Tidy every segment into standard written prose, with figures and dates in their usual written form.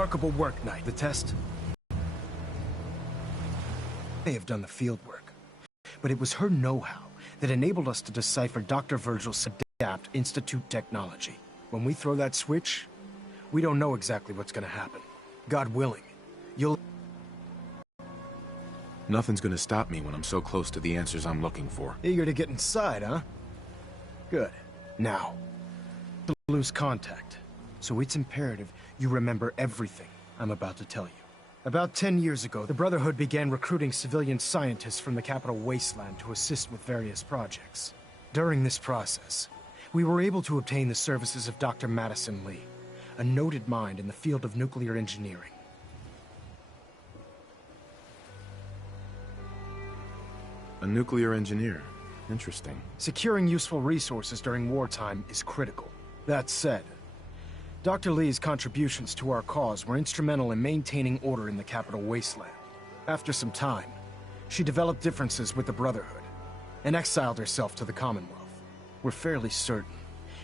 Remarkable work, Knight. The test? They have done the field work. But it was her know-how that enabled us to decipher Dr. Virgil's Adapt Institute technology. When we throw that switch, we don't know exactly what's gonna happen. God willing, you'll... Nothing's gonna stop me when I'm so close to the answers I'm looking for. Eager to get inside, huh? Good. Now, to lose contact. So it's imperative you remember everything I'm about to tell you. About 10 years ago, the Brotherhood began recruiting civilian scientists from the capital wasteland to assist with various projects. During this process, we were able to obtain the services of Dr. Madison Lee, a noted mind in the field of nuclear engineering. A nuclear engineer. Interesting. Securing useful resources during wartime is critical. That said, Dr. Lee's contributions to our cause were instrumental in maintaining order in the capital wasteland. After some time, she developed differences with the Brotherhood and exiled herself to the Commonwealth. We're fairly certain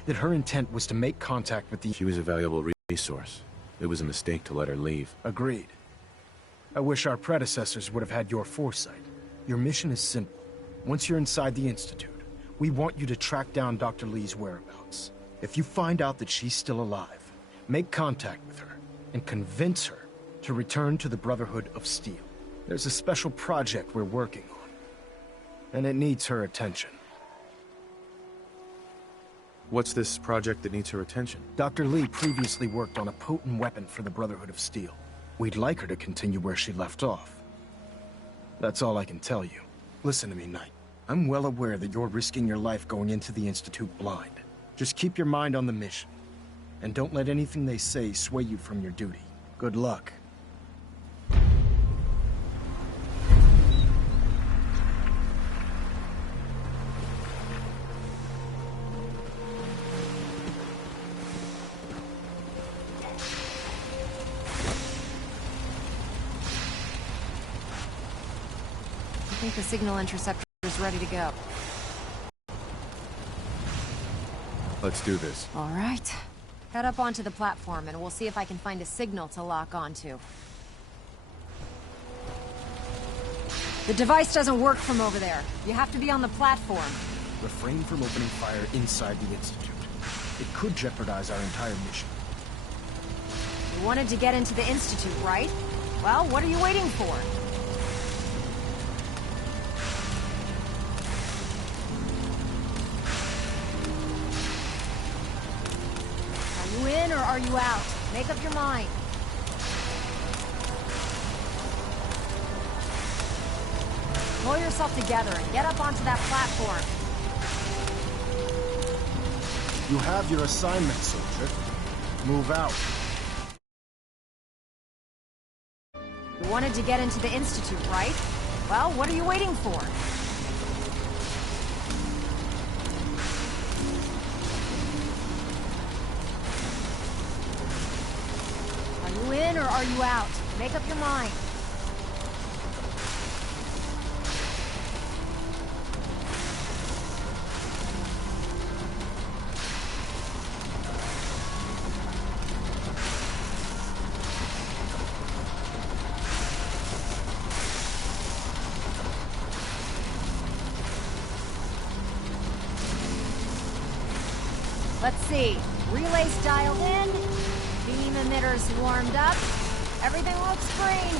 that her intent was to make contact with the... She was a valuable resource. It was a mistake to let her leave. Agreed. I wish our predecessors would have had your foresight. Your mission is simple. Once you're inside the Institute, we want you to track down Dr. Lee's whereabouts. If you find out that she's still alive, make contact with her and convince her to return to the Brotherhood of Steel. There's a special project we're working on, and it needs her attention. What's this project that needs her attention? Dr. Lee previously worked on a potent weapon for the Brotherhood of Steel. We'd like her to continue where she left off. That's all I can tell you. Listen to me, Knight. I'm well aware that you're risking your life going into the Institute blind. Just keep your mind on the mission. And don't let anything they say sway you from your duty. Good luck. I think the signal interceptor is ready to go. Let's do this. All right. Head up onto the platform and we'll see if I can find a signal to lock onto. The device doesn't work from over there. You have to be on the platform. Refrain from opening fire inside the Institute. It could jeopardize our entire mission. You wanted to get into the Institute, right? Well, what are you waiting for? Are you in or are you out? Make up your mind. Pull yourself together and get up onto that platform. You have your assignment, soldier. Move out. You wanted to get into the Institute, right? Well, what are you waiting for? Are you in or are you out? Make up your mind. Let's see. Relays dialed in. Beam emitters warmed up. Everything looks green.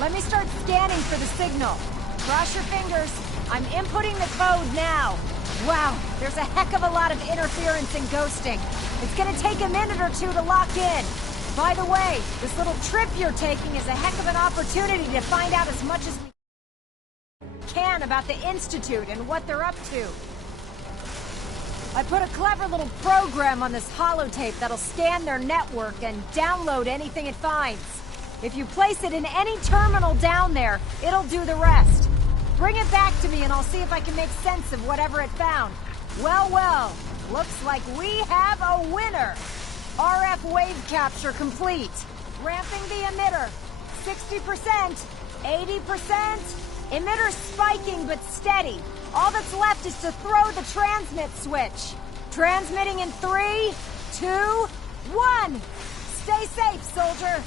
Let me start scanning for the signal. Cross your fingers. I'm inputting the code now. Wow, there's a heck of a lot of interference and ghosting. It's gonna take a minute or two to lock in. By the way, this little trip you're taking is a heck of an opportunity to find out as much as we can about the Institute and what they're up to. I put a clever little program on this holotape that'll scan their network and download anything it finds. If you place it in any terminal down there, it'll do the rest. Bring it back to me and I'll see if I can make sense of whatever it found. Well, well, looks like we have a winner. RF wave capture complete. Ramping the emitter. 60%, 80%. Emitter spiking but steady. All that's left is to throw the transmit switch. Transmitting in 3, 2, 1. Stay safe, soldier.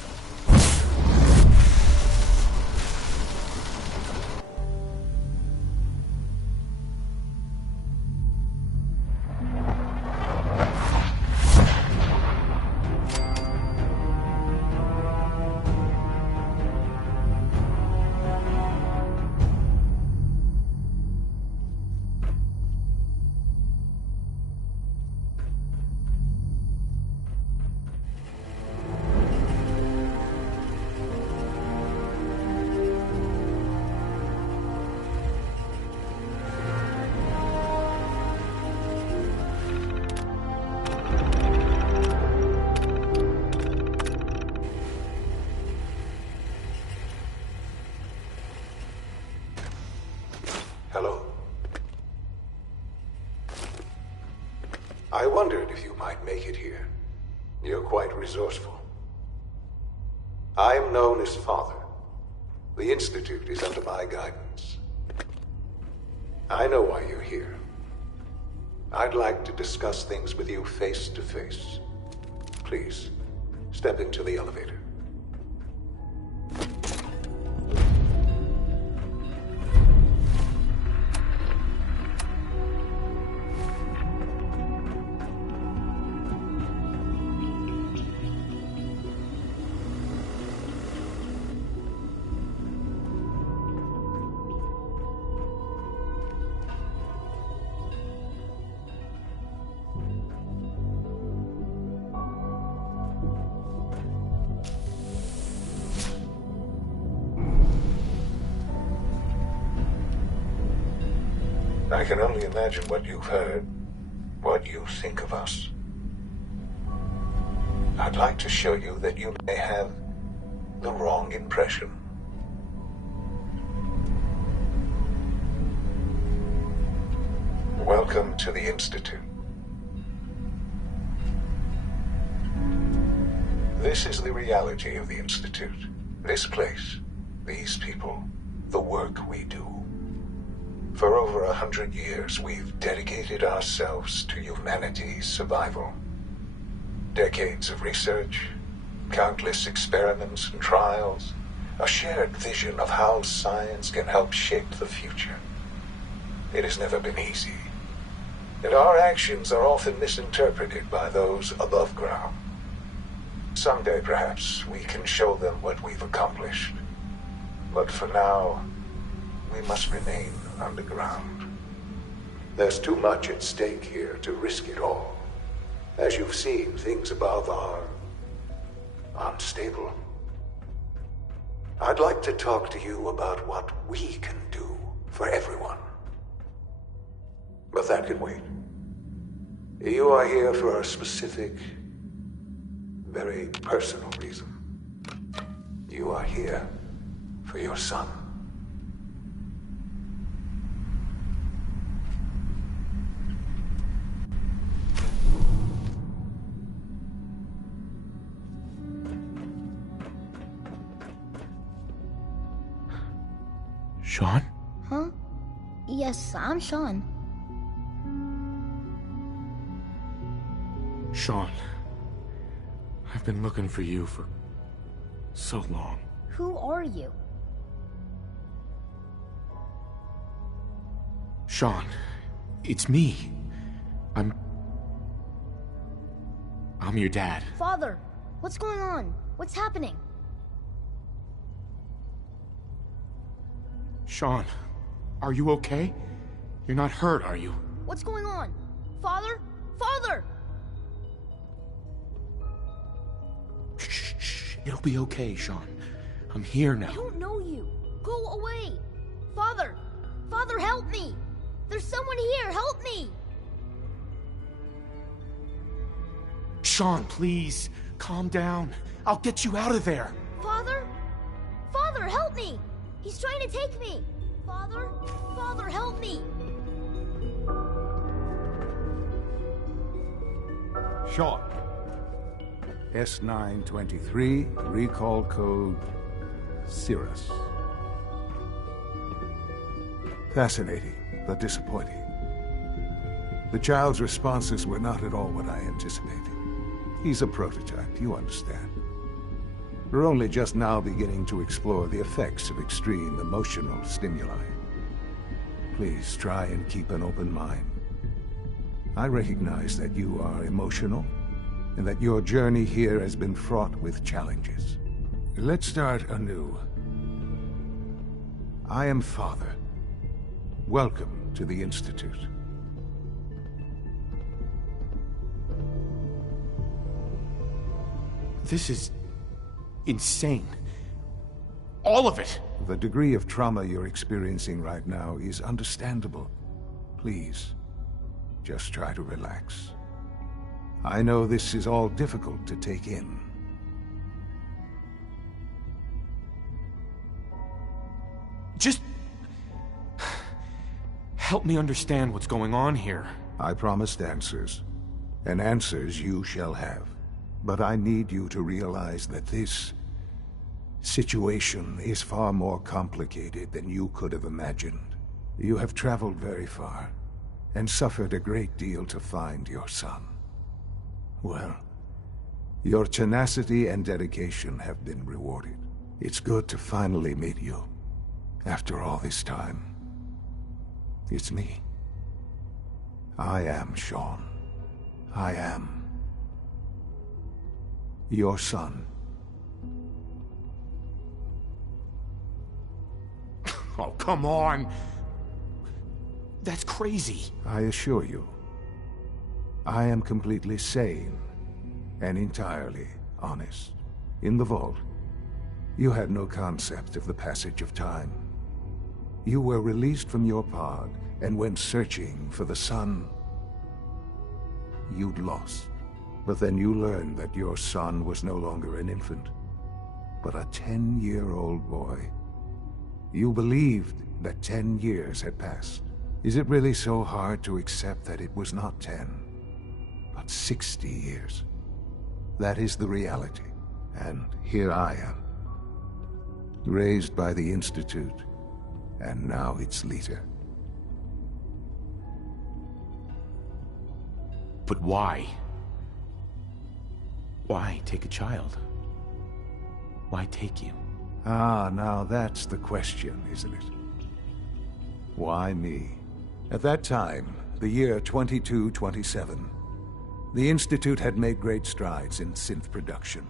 wondered if you might make it here. You're quite resourceful. I am known as Father. The Institute is under my guidance. I know why you're here. I'd like to discuss things with you face to face. Please, step into the elevator. I can only imagine what you've heard, what you think of us. I'd like to show you that you may have the wrong impression. Welcome to the Institute. This is the reality of the Institute. This place, these people, the work we do. For over 100 years, we've dedicated ourselves to humanity's survival. Decades of research, countless experiments and trials, a shared vision of how science can help shape the future. It has never been easy, and our actions are often misinterpreted by those above ground. Someday, perhaps, we can show them what we've accomplished. But for now, we must remain underground. There's too much at stake here to risk it all. As you've seen, things above are unstable. I'd like to talk to you about what we can do for everyone. But that can wait. You are here for a specific, very personal reason. You are here for your son. Sean? Huh? Yes, I'm Sean. Sean. I've been looking for you for so long. Who are you? Sean, it's me. I'm your dad. Father, what's going on? What's happening? Sean, are you okay? You're not hurt, are you? What's going on? Father? Father! Shh, shh. It'll be okay, Sean. I'm here now. I don't know you. Go away. Father! Father, help me! There's someone here, help me! Sean, please, calm down. I'll get you out of there. Father? Father, help me! He's trying to take me! Father? Father, help me! Sean. S923, recall code Cirrus. Fascinating, but disappointing. The child's responses were not at all what I anticipated. He's a prototype, you understand. We're only just now beginning to explore the effects of extreme emotional stimuli. Please try and keep an open mind. I recognize that you are emotional, and that your journey here has been fraught with challenges. Let's start anew. I am Father. Welcome to the Institute. This is insane. All of it. The degree of trauma you're experiencing right now is understandable. Please, just try to relax. I know this is all difficult to take in. Just help me understand what's going on here. I promised answers. And answers you shall have. But I need you to realize that this situation is far more complicated than you could have imagined. You have traveled very far, and suffered a great deal to find your son. Well, your tenacity and dedication have been rewarded. It's good to finally meet you, after all this time. It's me. I am Sean. I am your son. Oh, come on! That's crazy. I assure you, I am completely sane and entirely honest. In the vault, you had no concept of the passage of time. You were released from your pod and went searching for the son you'd lost. But then you learned that your son was no longer an infant, but a 10-year-old boy. You believed that 10 years had passed. Is it really so hard to accept that it was not 10, but 60 years? That is the reality. And here I am, raised by the Institute, and now its leader. But why? Why take a child? Why take you? Ah, now that's the question, isn't it? Why me? At that time, the year 2227, the Institute had made great strides in synth production.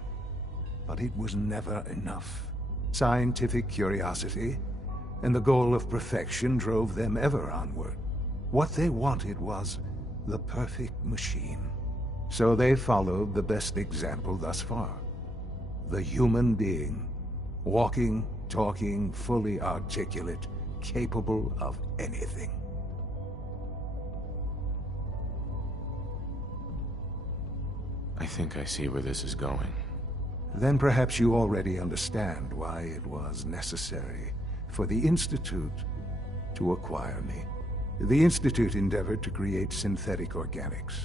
But it was never enough. Scientific curiosity and the goal of perfection drove them ever onward. What they wanted was the perfect machine. So they followed the best example thus far. The human being. Walking, talking, fully articulate, capable of anything. I think I see where this is going. Then perhaps you already understand why it was necessary for the Institute to acquire me. The Institute endeavored to create synthetic organics.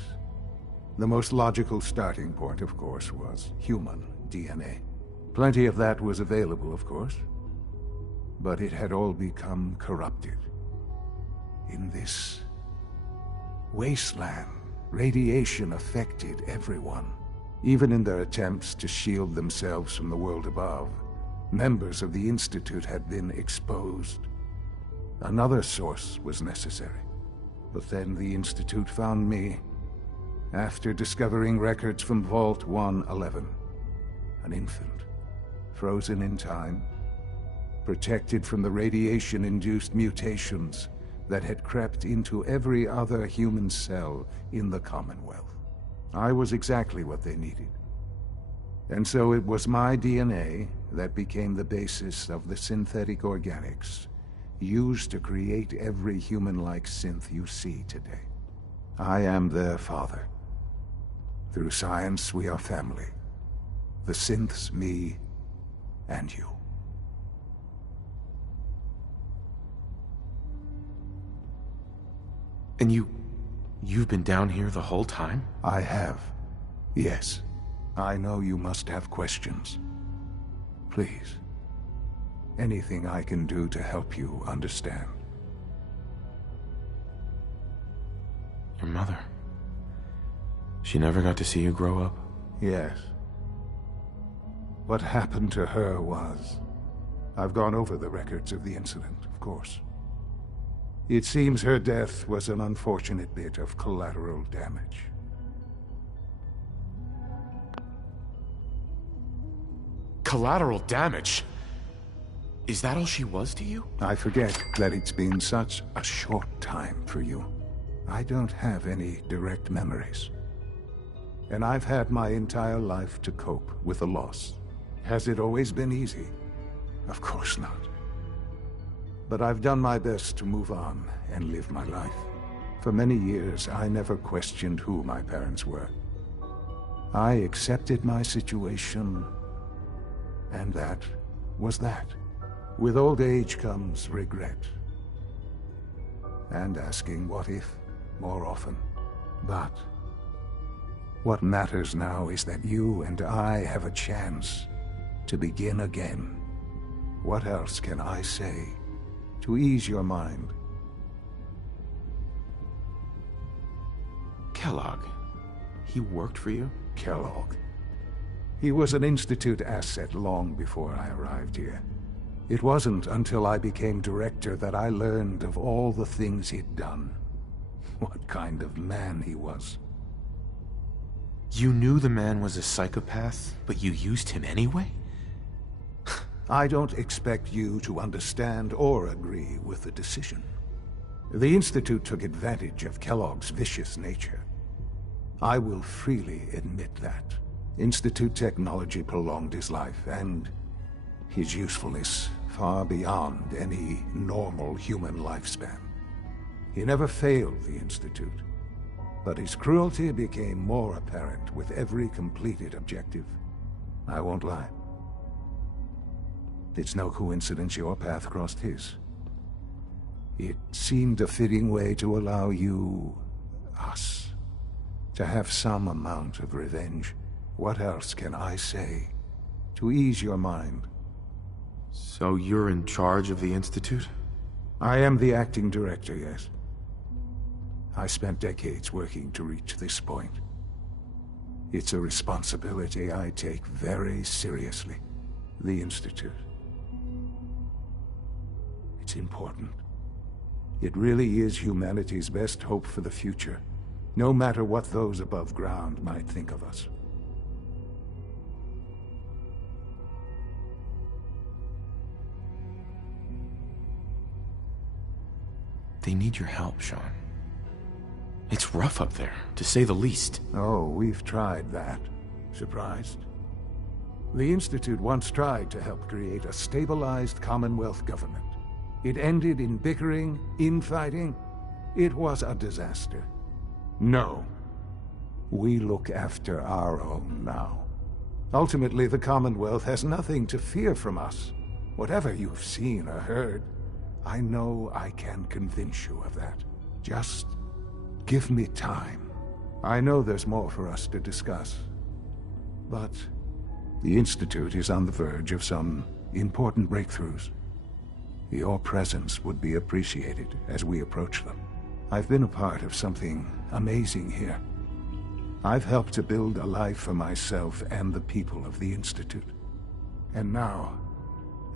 The most logical starting point, of course, was human DNA. Plenty of that was available, of course, but it had all become corrupted. In this wasteland, radiation affected everyone. Even in their attempts to shield themselves from the world above, members of the Institute had been exposed. Another source was necessary. But then the Institute found me, after discovering records from Vault 111. An infant, frozen in time, protected from the radiation-induced mutations that had crept into every other human cell in the Commonwealth. I was exactly what they needed. And so it was my DNA that became the basis of the synthetic organics used to create every human-like synth you see today. I am their father. Through science, we are family. The synths, me, and you. And you've been down here the whole time? I have. Yes. I know you must have questions. Please. Anything I can do to help you understand. Your mother. She never got to see you grow up? Yes. What happened to her was... I've gone over the records of the incident, of course. It seems her death was an unfortunate bit of collateral damage. Collateral damage? Is that all she was to you? I forget that it's been such a short time for you. I don't have any direct memories. And I've had my entire life to cope with the loss. Has it always been easy? Of course not. But I've done my best to move on and live my life. For many years, I never questioned who my parents were. I accepted my situation, and that was that. With old age comes regret. And asking what if more often. But What matters now is that you and I have a chance to begin again. What else can I say to ease your mind? Kellogg. He worked for you? Kellogg. He was an Institute asset long before I arrived here. It wasn't until I became director that I learned of all the things he'd done. What kind of man he was. You knew the man was a psychopath, but you used him anyway? I don't expect you to understand or agree with the decision. The Institute took advantage of Kellogg's vicious nature. I will freely admit that. Institute technology prolonged his life, and his usefulness far beyond any normal human lifespan. He never failed the Institute, but his cruelty became more apparent with every completed objective. I won't lie. It's no coincidence your path crossed his. It seemed a fitting way to allow you, us, to have some amount of revenge. What else can I say to ease your mind? So you're in charge of the Institute? I am the acting director, yes. I spent decades working to reach this point. It's a responsibility I take very seriously. The Institute. It's important. It really is humanity's best hope for the future, no matter what those above ground might think of us. They need your help, Sean. It's rough up there, to say the least. Oh, we've tried that. Surprised? The Institute once tried to help create a stabilized Commonwealth government. It ended in bickering, infighting. It was a disaster. No. We look after our own now. Ultimately, the Commonwealth has nothing to fear from us. Whatever you've seen or heard, I know I can convince you of that. Just give me time. I know there's more for us to discuss. But the Institute is on the verge of some important breakthroughs. Your presence would be appreciated as we approach them. I've been a part of something amazing here. I've helped to build a life for myself and the people of the Institute. And now,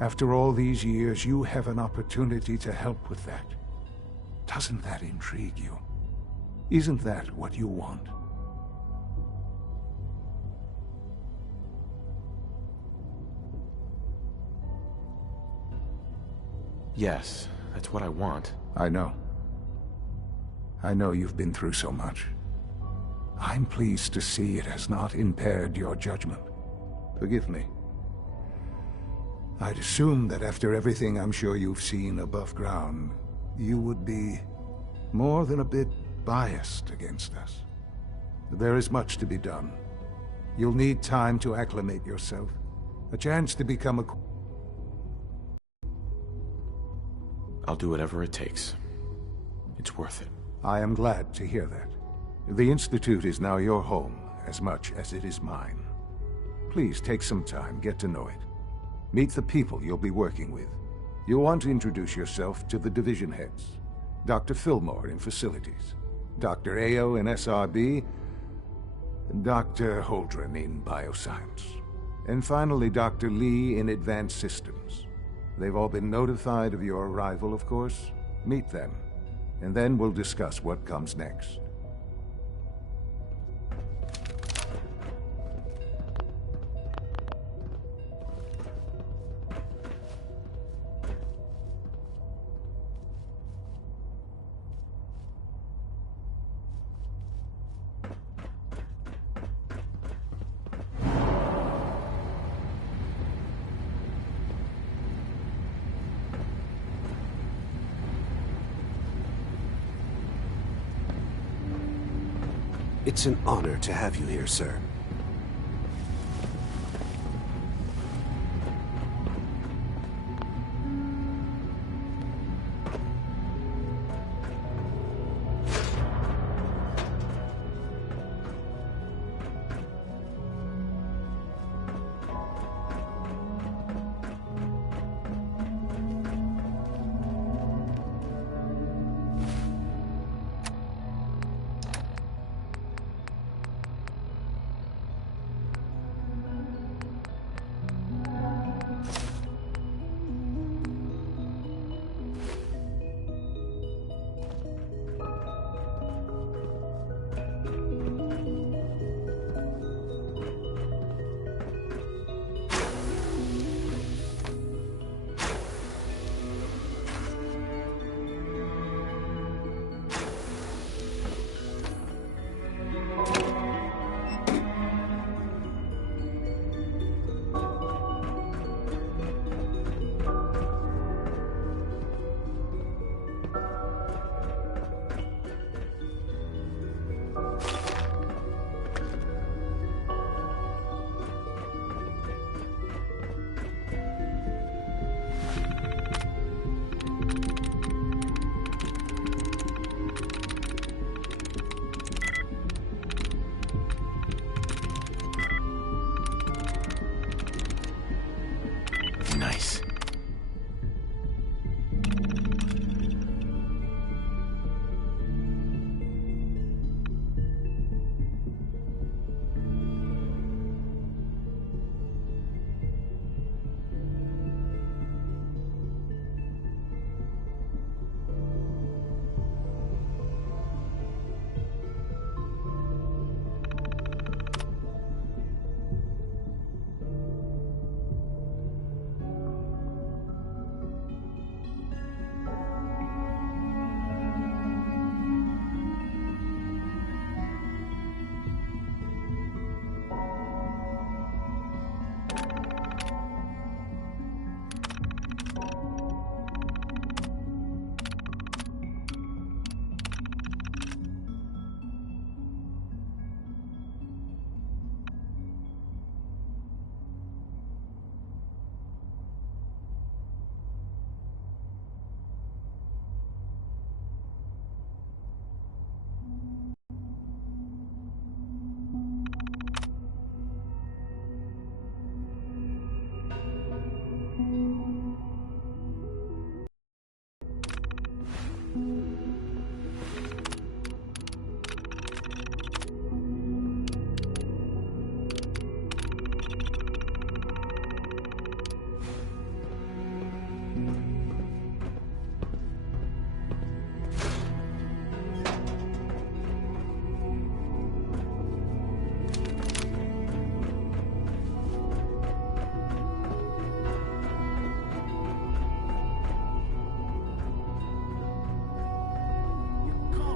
after all these years, you have an opportunity to help with that. Doesn't that intrigue you? Isn't that what you want? Yes, that's what I want. I know. I know you've been through so much. I'm pleased to see it has not impaired your judgment. Forgive me. I'd assumed that after everything I'm sure you've seen above ground, you would be more than a bit biased against us. There is much to be done. You'll need time to acclimate yourself, a chance to become a... I'll do whatever it takes. It's worth it. I am glad to hear that. The Institute is now your home, as much as it is mine. Please take some time, get to know it. Meet the people you'll be working with. You'll want to introduce yourself to the division heads. Dr. Fillmore in Facilities, Dr. Ao in SRB, and Dr. Holdren in Bioscience. And finally, Dr. Lee in Advanced Systems. They've all been notified of your arrival, of course. Meet them, and then we'll discuss what comes next. It's an honor to have you here, sir. Nice.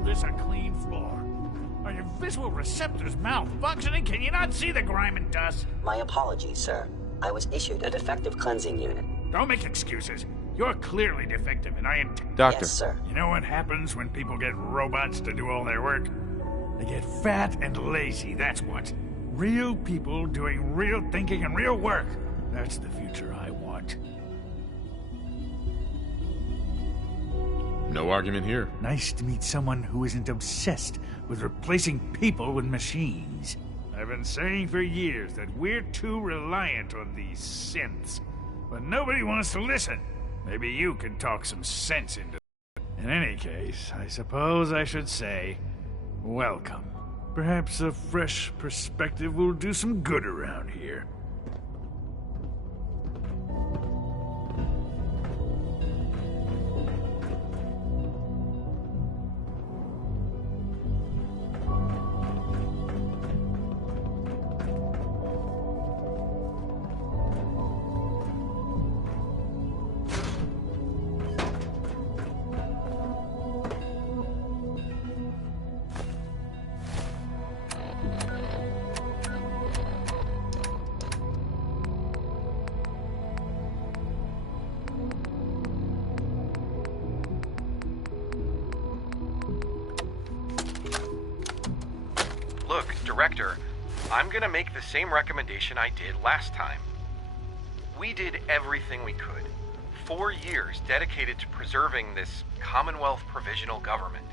This a clean floor. Are your visual receptors malfunctioning? Can you not see the grime and dust? My apologies, sir. I was issued a defective cleansing unit. Don't make excuses. You're clearly defective, and I intend... Doctor. Yes, sir. You know what happens when people get robots to do all their work? They get fat and lazy, that's what. Real people doing real thinking and real work. That's the future I want. No argument here. Nice to meet someone who isn't obsessed with replacing people with machines. I've been saying for years that we're too reliant on these synths, but nobody wants to listen. Maybe you can talk some sense into it. In any case, I suppose I should say, welcome. Perhaps a fresh perspective will do some good around here. Look, Director, I'm gonna make the same recommendation I did last time. We did everything we could. 4 years dedicated to preserving this Commonwealth provisional government.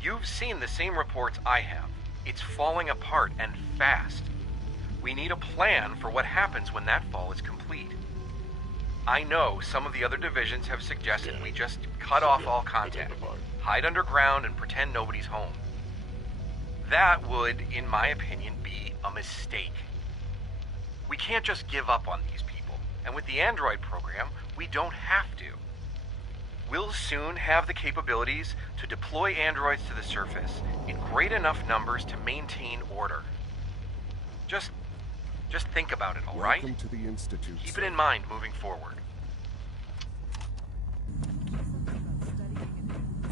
You've seen the same reports I have. It's falling apart and fast. We need a plan for what happens when that fall is complete. I know some of the other divisions have suggested we just cut off all contact, hide underground, and pretend nobody's home. That would, in my opinion, be a mistake. We can't just give up on these people, and with the android program, we don't have to. We'll soon have the capabilities to deploy androids to the surface in great enough numbers to maintain order. Just think about it, all right? Welcome to the Institute. Keep it in mind moving forward.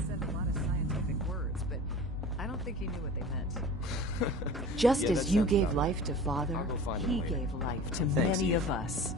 Said a lot of scientific words, but I don't think he knew what they meant. Just Yeah, that as you sounds gave about life to Father, I'll go find him he later. gave life to Thanks, many Eve. of us.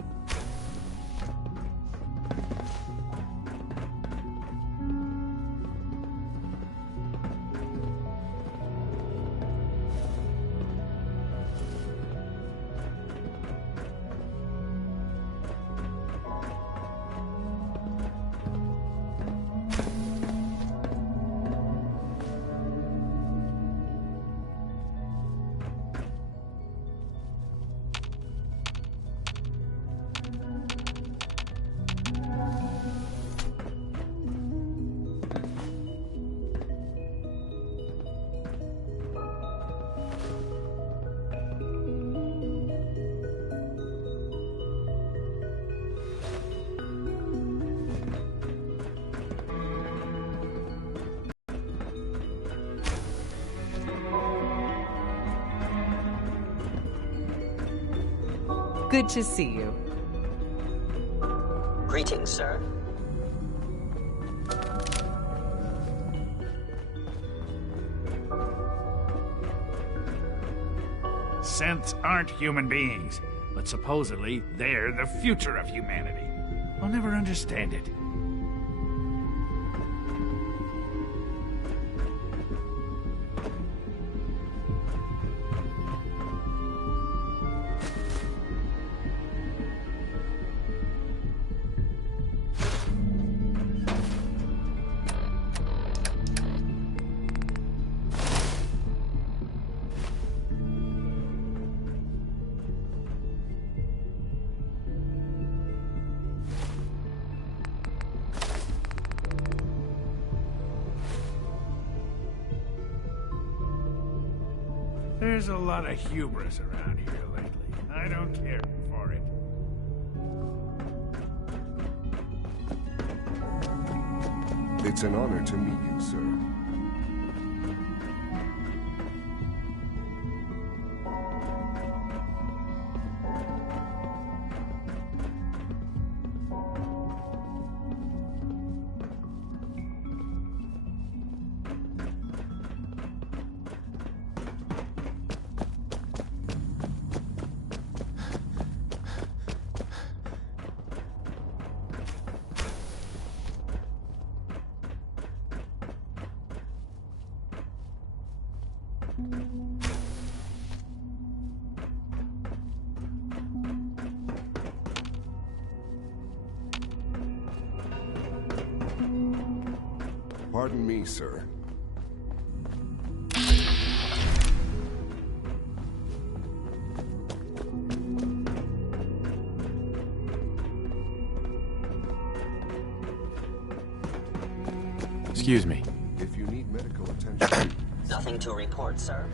Good to see you. Greetings, sir. Synths aren't human beings, but supposedly they're the future of humanity. I'll never understand it. There's a lot of hubris around here lately. I don't care for it. It's an honor to meet you, sir. Pardon me, sir. Excuse me. If you need medical attention... Nothing to report, sir.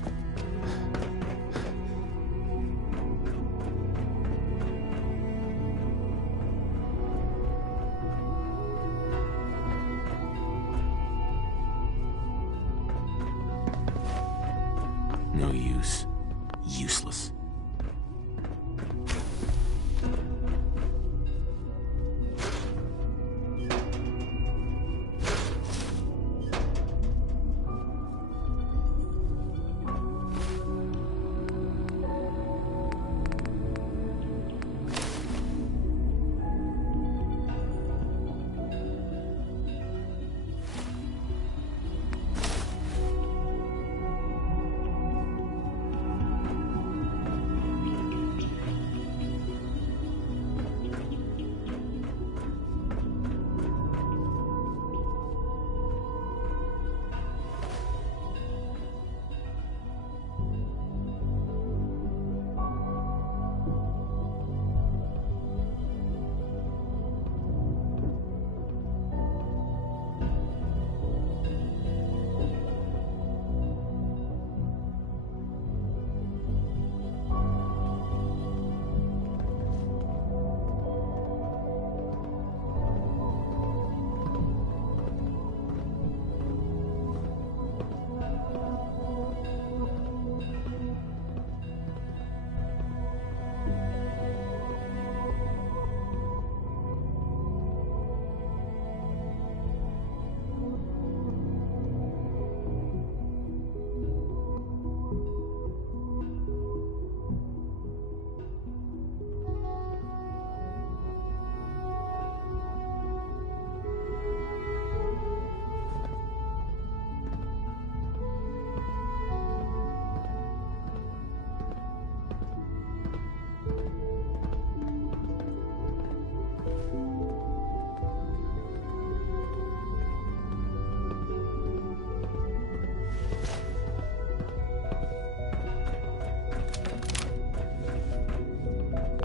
No use. Useless.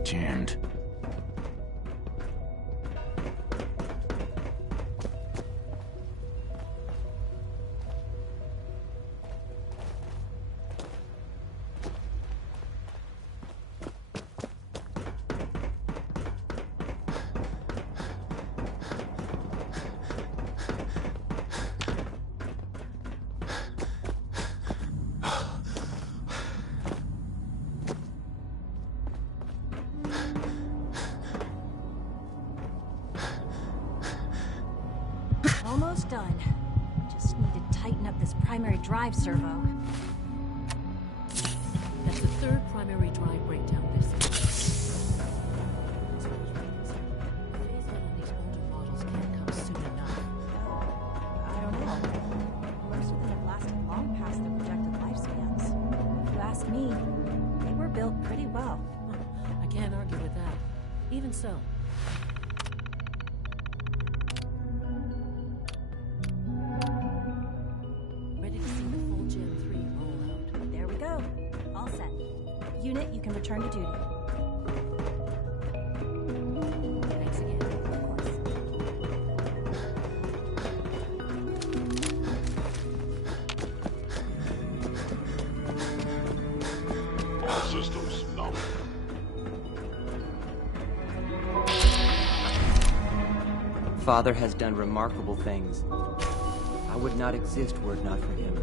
Jammed. done. Just need to tighten up this primary drive servo. That's the third primary drive breakdown this year. Phase out on these older models can't come soon enough. I don't know. Most of them have lasted long past their projected lifespans. If you ask me, they were built pretty well. I can't argue with that. Even so. Ready to see the full Gen 3 rollout. There we go. All set. Unit, you can return to duty. Thanks again. Of course. All systems nominal. Father has done remarkable things. I would not exist were it not for him.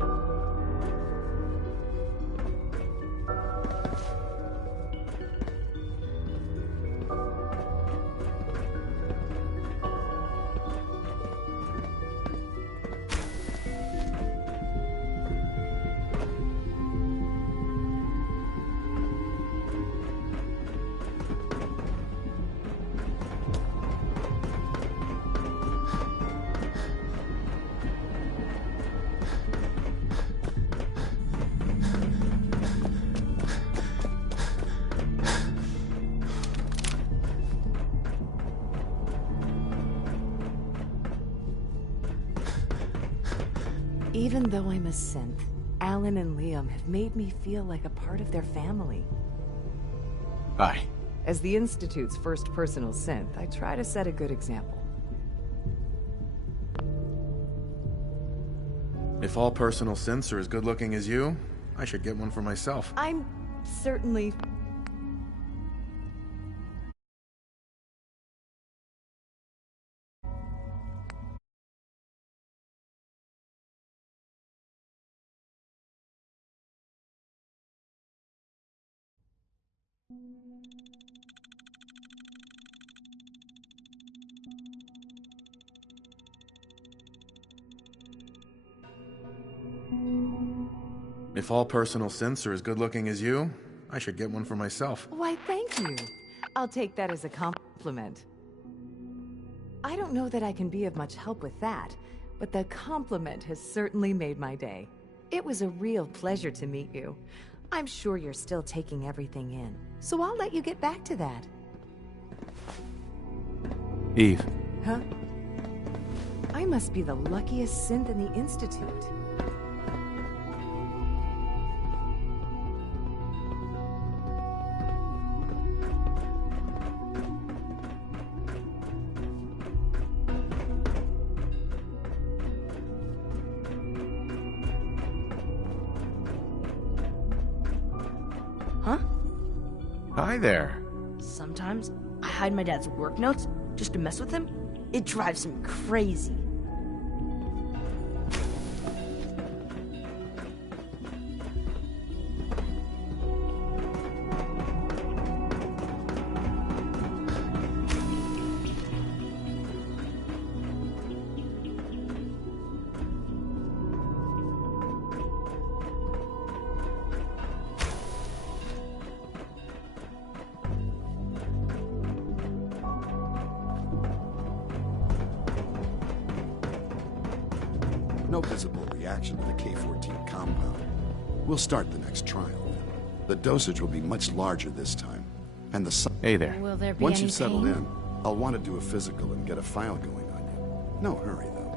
Even though I'm a synth, Alan and Liam have made me feel like a part of their family. Hi. As the Institute's first personal synth, I try to set a good example. If all personal synths are as good looking as you, I should get one for myself. I'm certainly... If all personal synths are as good looking as you, I should get one for myself. Why, thank you. I'll take that as a compliment. I don't know that I can be of much help with that, but the compliment has certainly made my day. It was a real pleasure to meet you. I'm sure you're still taking everything in, so I'll let you get back to that. Eve. Huh? I must be the luckiest synth in the Institute. Huh? Hi there. Sometimes I hide my dad's work notes just to mess with him. It drives him crazy. No visible reaction to the K-14 compound. We'll start the next trial then. The dosage will be much larger this time. And the... Hey there. Will there be Once any you've settled pain? in, I'll want to do a physical and get a file going on you. No hurry, though.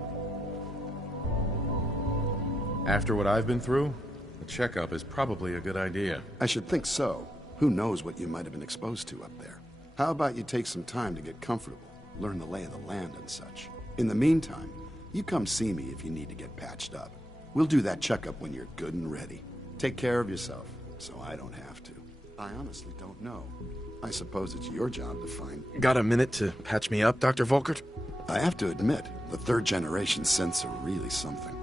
After what I've been through, a checkup is probably a good idea. I should think so. Who knows what you might have been exposed to up there? How about you take some time to get comfortable, learn the lay of the land and such. In the meantime, you come see me if you need to get patched up. We'll do that checkup when you're good and ready. Take care of yourself, so I don't have to. I honestly don't know. I suppose it's your job to find... Got a minute to patch me up, Dr. Volkert? I have to admit, the third-generation synths are really something.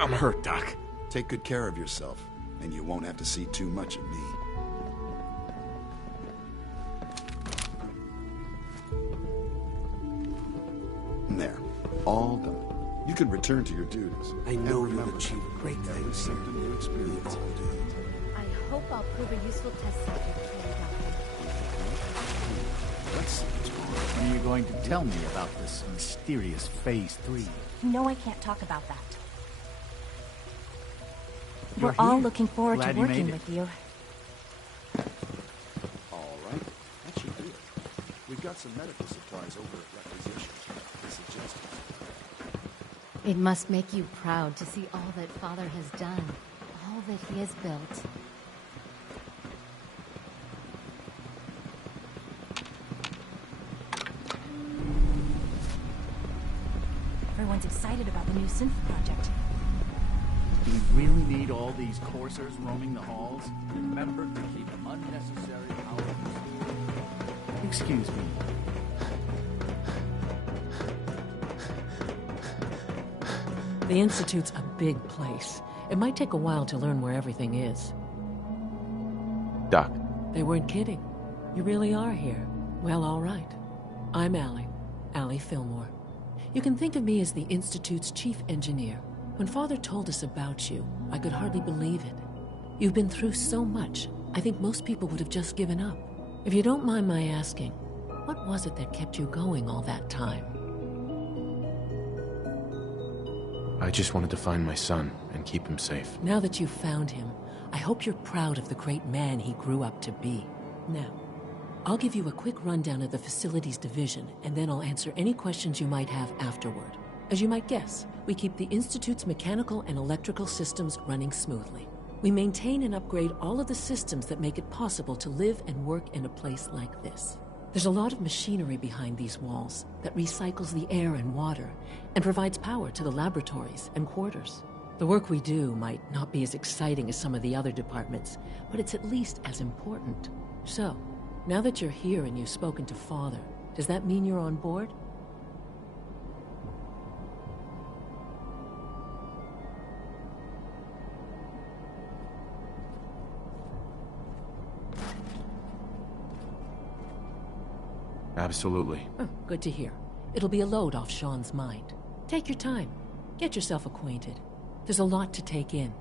I'm hurt, Doc. Take good care of yourself, and you won't have to see too much of me. There. all done. You can return to your duties. I know And you'll remember, achieve great every things. symptom you experience. I hope I'll prove a useful test subject for you, Doctor. Let's see what's wrong. What are you going to tell me about this mysterious Phase 3? No, I can't talk about that. You're We're all here. looking forward Glad to you working made it. with you. All right. That should do it. We've got some medical supplies over at requisition. I suggest it. It must make you proud to see all that Father has done, all that he has built. Everyone's excited about the new synth project. Do we really need all these coursers roaming the halls? Remember to keep unnecessary hours. Excuse me. The Institute's a big place. It might take a while to learn where everything is. Doc. They weren't kidding. You really are here. Well, all right. I'm Allie Fillmore. You can think of me as the Institute's chief engineer. When Father told us about you, I could hardly believe it. You've been through so much, I think most people would have just given up. If you don't mind my asking, what was it that kept you going all that time? I just wanted to find my son and keep him safe. Now that you've found him, I hope you're proud of the great man he grew up to be. Now, I'll give you a quick rundown of the Facilities Division, and then I'll answer any questions you might have afterward. As you might guess, we keep the Institute's mechanical and electrical systems running smoothly. We maintain and upgrade all of the systems that make it possible to live and work in a place like this. There's a lot of machinery behind these walls that recycles the air and water and provides power to the laboratories and quarters. The work we do might not be as exciting as some of the other departments, but it's at least as important. So, now that you're here and you've spoken to Father, does that mean you're on board? Absolutely. Oh, good to hear. It'll be a load off Sean's mind. Take your time. Get yourself acquainted. There's a lot to take in.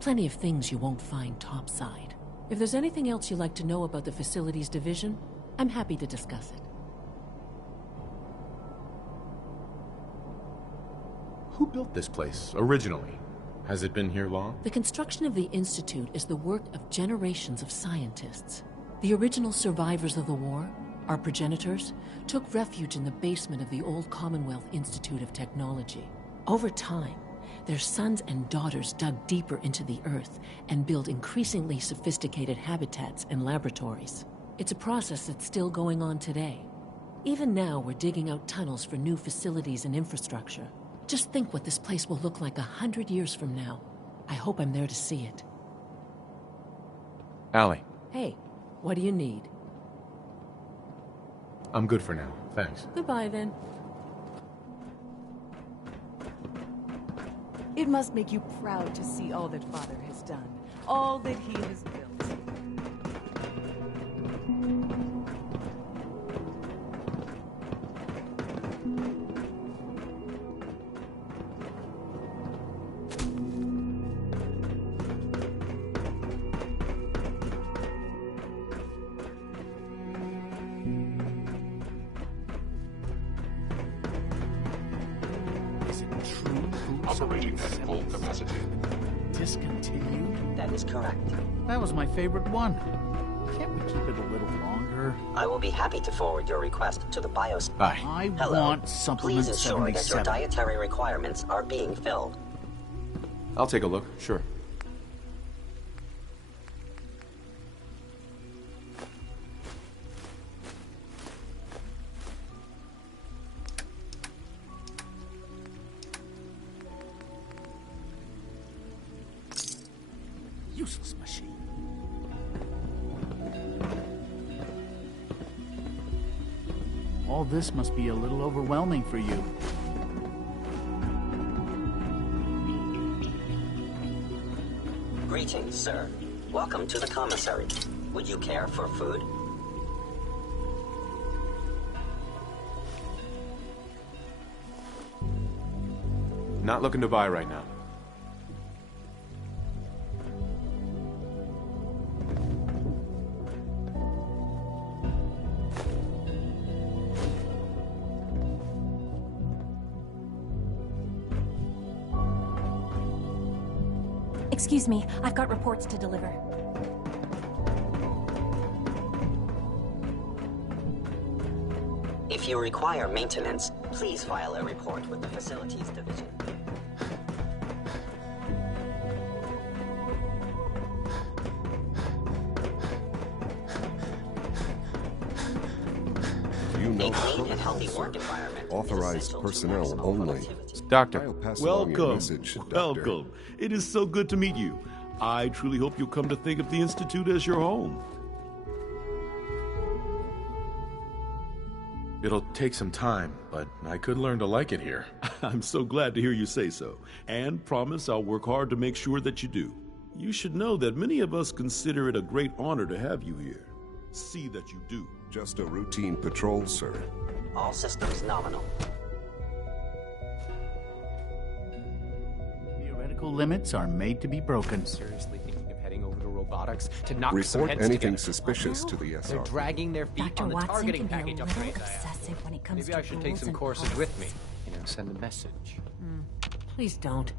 Plenty of things you won't find topside. If there's anything else you'd like to know about the Facilities Division, I'm happy to discuss it. Who built this place originally? Has it been here long? The construction of the Institute is the work of generations of scientists. The original survivors of the war, our progenitors, took refuge in the basement of the old Commonwealth Institute of Technology. Over time, their sons and daughters dug deeper into the earth and built increasingly sophisticated habitats and laboratories. It's a process that's still going on today. Even now, we're digging out tunnels for new facilities and infrastructure. Just think what this place will look like 100 years from now. I hope I'm there to see it. Allie. Hey, what do you need? I'm good for now, thanks. Goodbye, then. It must make you proud to see all that Father has done, all that he has built. Operating at full capacity. Discontinued? That is correct. That was my favorite one. Can't we keep it a little longer? I will be happy to forward your request to the BIOS. I Hello. want supplement Please ensure that your 77. dietary requirements are being filled. I'll take a look, sure. Useless machine. All this must be a little overwhelming for you. Greetings, sir. Welcome to the commissary. Would you care for food? Not looking to buy right now. Excuse me, I've got reports to deliver. If you require maintenance, please file a report with the Facilities Division. You know, A clean and healthy work environment is authorized essential to personnel maximal only. productivity. Doctor. I'll pass along your Welcome. message, Doctor. Welcome. It is so good to meet you. I truly hope you'll come to think of the Institute as your home. It'll take some time, but I could learn to like it here. I'm so glad to hear you say so, and promise I'll work hard to make sure that you do. You should know that many of us consider it a great honor to have you here. See that you do. Just a routine patrol, sir. All systems nominal. Theoretical limits are made to be broken. Seriously thinking of heading over to robotics to knock some Report heads anything together. suspicious to the SR. They're dragging their feet Dr. on the Watson targeting can be a package little upgrades I have. obsessive when it comes Maybe to I should take rules some and courses with me. policies. Send a message. Please don't.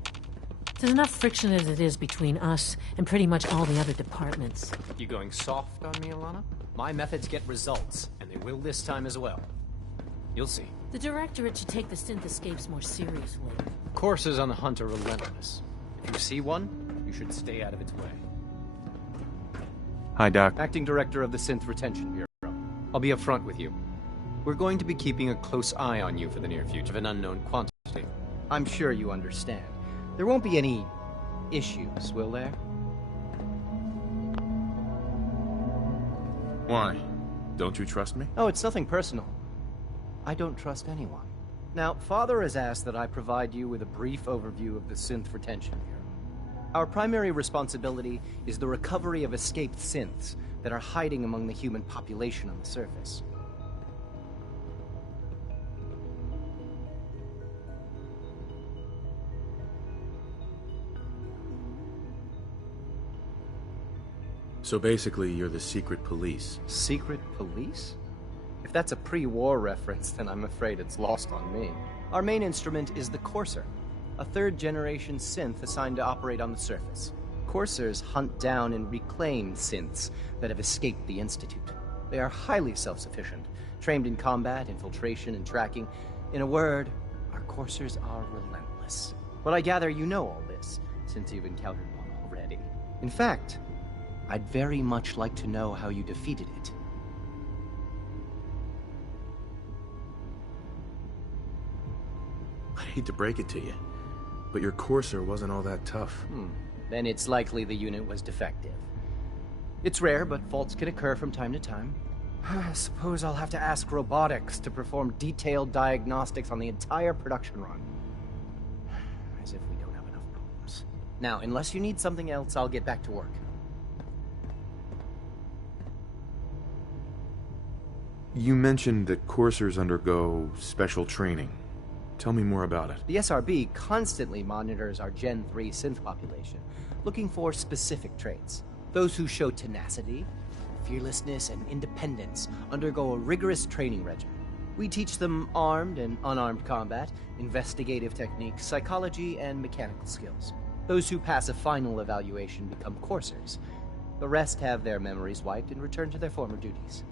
There's enough friction as it is between us and pretty much all the other departments. You going soft on me, Alana? My methods get results, and they will this time as well. You'll see. The Directorate should take the synth escapes more seriously. Coursers on the hunt are relentless. If you see one, you should stay out of its way. Hi, Doc. Acting Director of the Synth Retention Bureau. I'll be upfront with you. We're going to be keeping a close eye on you for the near future of an unknown quantity. I'm sure you understand. There won't be any issues, will there? Why? Don't you trust me? Oh, it's nothing personal. I don't trust anyone. Now, Father has asked that I provide you with a brief overview of the Synth Retention Bureau. Our primary responsibility is the recovery of escaped synths that are hiding among the human population on the surface. So basically, you're the secret police. Secret police? If that's a pre-war reference, then I'm afraid it's lost on me. Our main instrument is the Courser, a third-generation synth assigned to operate on the surface. Coursers hunt down and reclaim synths that have escaped the Institute. They are highly self-sufficient, trained in combat, infiltration, and tracking. In a word, our Coursers are relentless. But I gather you know all this, since you've encountered one already. In fact, I'd very much like to know how you defeated it. I hate to break it to you, but your Courser wasn't all that tough. Then it's likely the unit was defective. It's rare, but faults can occur from time to time. I suppose I'll have to ask robotics to perform detailed diagnostics on the entire production run. As if we don't have enough problems. Now, unless you need something else, I'll get back to work. You mentioned that coursers undergo special training. Tell me more about it. The SRB constantly monitors our Gen 3 synth population, looking for specific traits. Those who show tenacity, fearlessness, and independence undergo a rigorous training regimen. We teach them armed and unarmed combat, investigative techniques, psychology, and mechanical skills. Those who pass a final evaluation become coursers. The rest have their memories wiped and return to their former duties.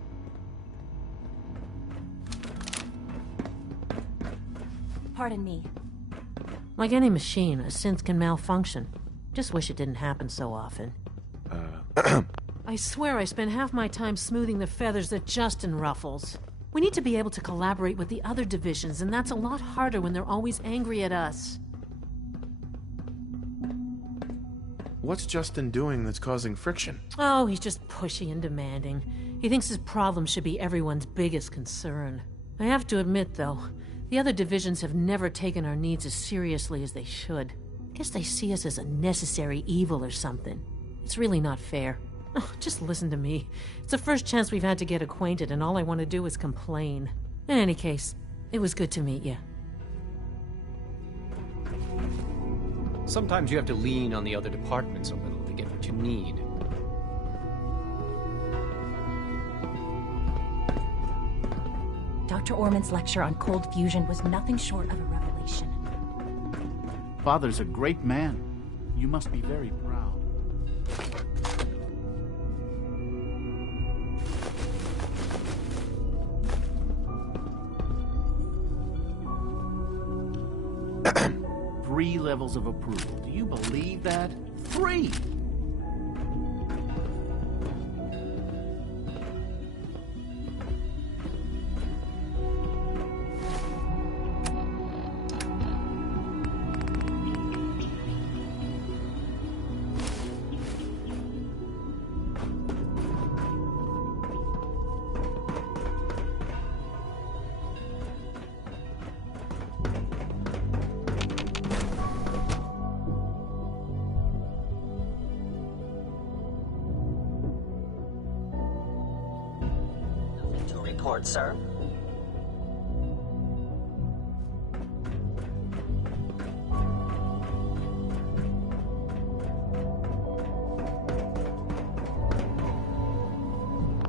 Pardon me. Like any machine, a synth can malfunction. Just wish it didn't happen so often. I swear I spend half my time smoothing the feathers that Justin ruffles. We need to be able to collaborate with the other divisions, and that's a lot harder when they're always angry at us. What's Justin doing that's causing friction? Oh, he's just pushy and demanding. He thinks his problem should be everyone's biggest concern. I have to admit, though, the other divisions have never taken our needs as seriously as they should. Guess they see us as a necessary evil or something. It's really not fair. Oh, just listen to me. It's the first chance we've had to get acquainted, and all I want to do is complain. In any case, it was good to meet you. Sometimes you have to lean on the other departments a little to get what you need. Dr. Orman's lecture on cold fusion was nothing short of a revelation. Father's a great man. You must be very proud. Three levels of approval. Do you believe that? 3! To report, sir.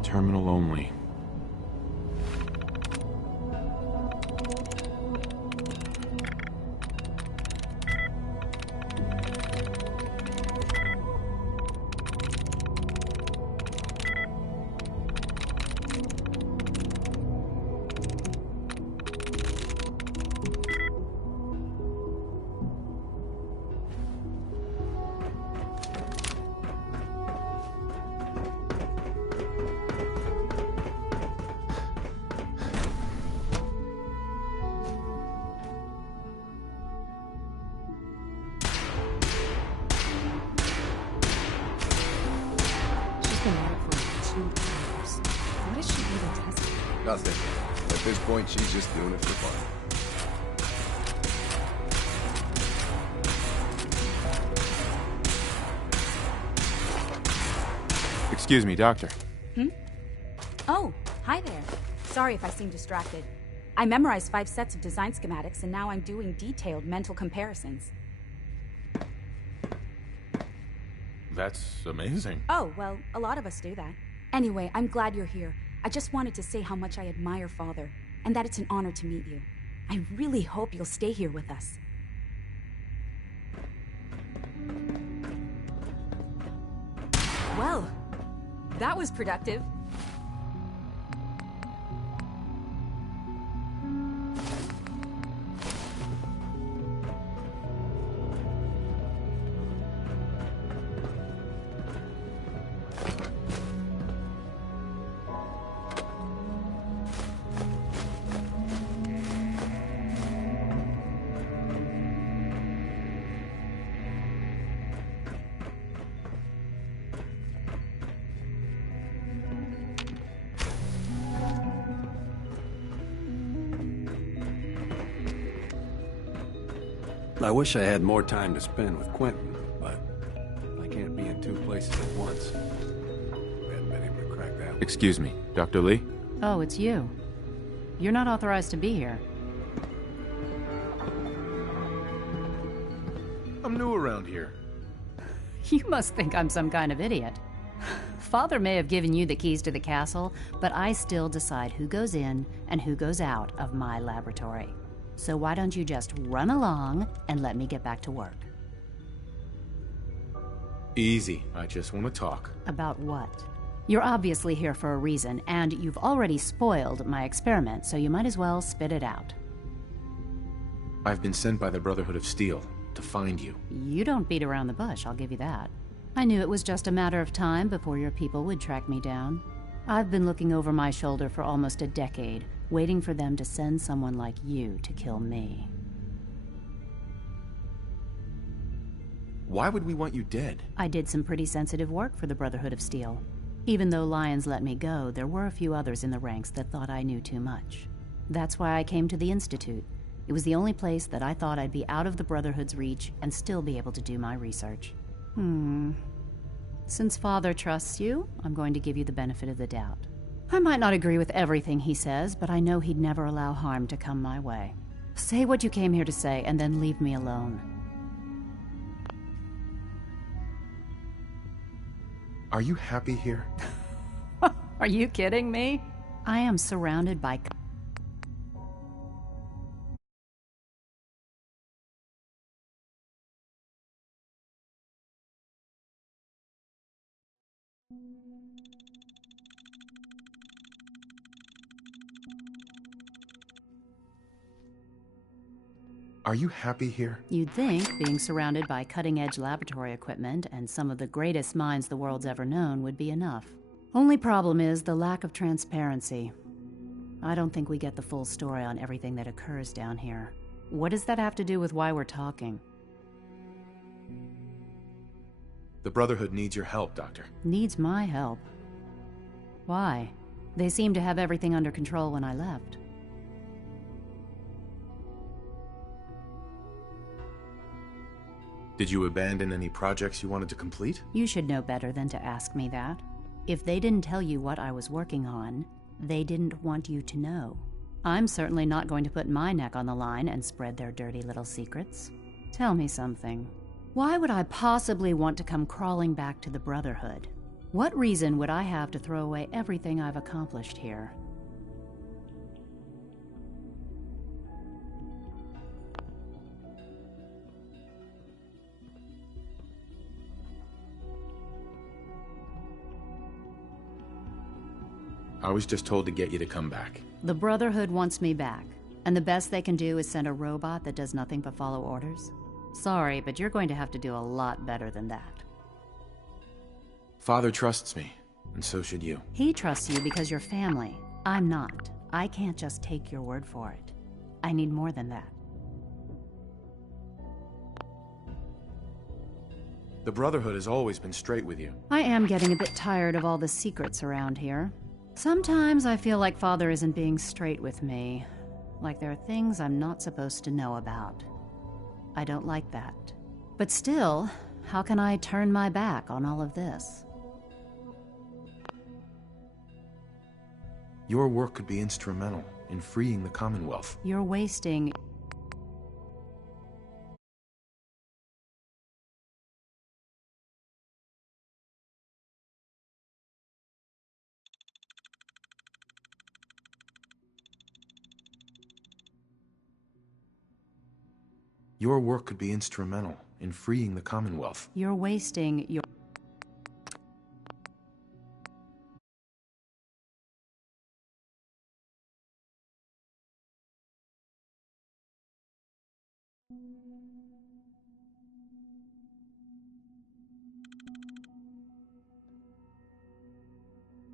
Terminal only. What is she even testing? Nothing. At this point, she's just doing it for fun. Excuse me, Doctor. Oh, hi there. Sorry if I seem distracted. I memorized 5 sets of design schematics, and now I'm doing detailed mental comparisons. That's amazing. Oh, well, a lot of us do that. Anyway, I'm glad you're here. I just wanted to say how much I admire Father, and that it's an honor to meet you. I really hope you'll stay here with us. Well, that was productive. I wish I had more time to spend with Quentin, but I can't be in 2 places at once. We hadn't been able to crack that one. Excuse me, Dr. Lee? Oh, it's you. You're not authorized to be here. I'm new around here. You must think I'm some kind of idiot. Father may have given you the keys to the castle, but I still decide who goes in and who goes out of my laboratory. So why don't you just run along and let me get back to work? Easy. I just want to talk. About what? You're obviously here for a reason, and you've already spoiled my experiment, so you might as well spit it out. I've been sent by the Brotherhood of Steel to find you. You don't beat around the bush, I'll give you that. I knew it was just a matter of time before your people would track me down. I've been looking over my shoulder for almost a decade, waiting for them to send someone like you to kill me. Why would we want you dead? I did some pretty sensitive work for the Brotherhood of Steel. Even though Lyons let me go, there were a few others in the ranks that thought I knew too much. That's why I came to the Institute. It was the only place that I thought I'd be out of the Brotherhood's reach and still be able to do my research. Since Father trusts you, I'm going to give you the benefit of the doubt. I might not agree with everything he says, but I know he'd never allow harm to come my way. Say what you came here to say, and then leave me alone. Are you happy here? Are you kidding me? I am surrounded by... Are you happy here? You'd think being surrounded by cutting-edge laboratory equipment and some of the greatest minds the world's ever known would be enough. Only problem is the lack of transparency. I don't think we get the full story on everything that occurs down here. What does that have to do with why we're talking? The Brotherhood needs your help, Doctor. Needs my help. Why? They seemed to have everything under control when I left. Did you abandon any projects you wanted to complete? You should know better than to ask me that. If they didn't tell you what I was working on, they didn't want you to know. I'm certainly not going to put my neck on the line and spread their dirty little secrets. Tell me something. Why would I possibly want to come crawling back to the Brotherhood? What reason would I have to throw away everything I've accomplished here? I was just told to get you to come back. The Brotherhood wants me back, and the best they can do is send a robot that does nothing but follow orders? Sorry, but you're going to have to do a lot better than that. Father trusts me, and so should you. He trusts you because you're family. I'm not. I can't just take your word for it. I need more than that. The Brotherhood has always been straight with you. I am getting a bit tired of all the secrets around here. Sometimes I feel like Father isn't being straight with me. Like there are things I'm not supposed to know about. I don't like that. But still, how can I turn my back on all of this? Your work could be instrumental in freeing the Commonwealth. You're wasting... Your work could be instrumental in freeing the Commonwealth. You're wasting your...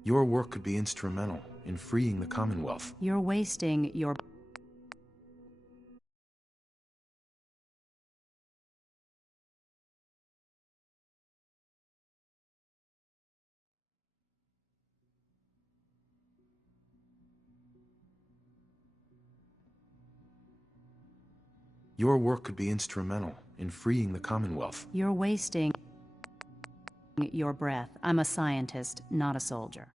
Your work could be instrumental in freeing the Commonwealth. You're wasting your... Your work could be instrumental in freeing the Commonwealth. You're wasting your breath. I'm a scientist, not a soldier.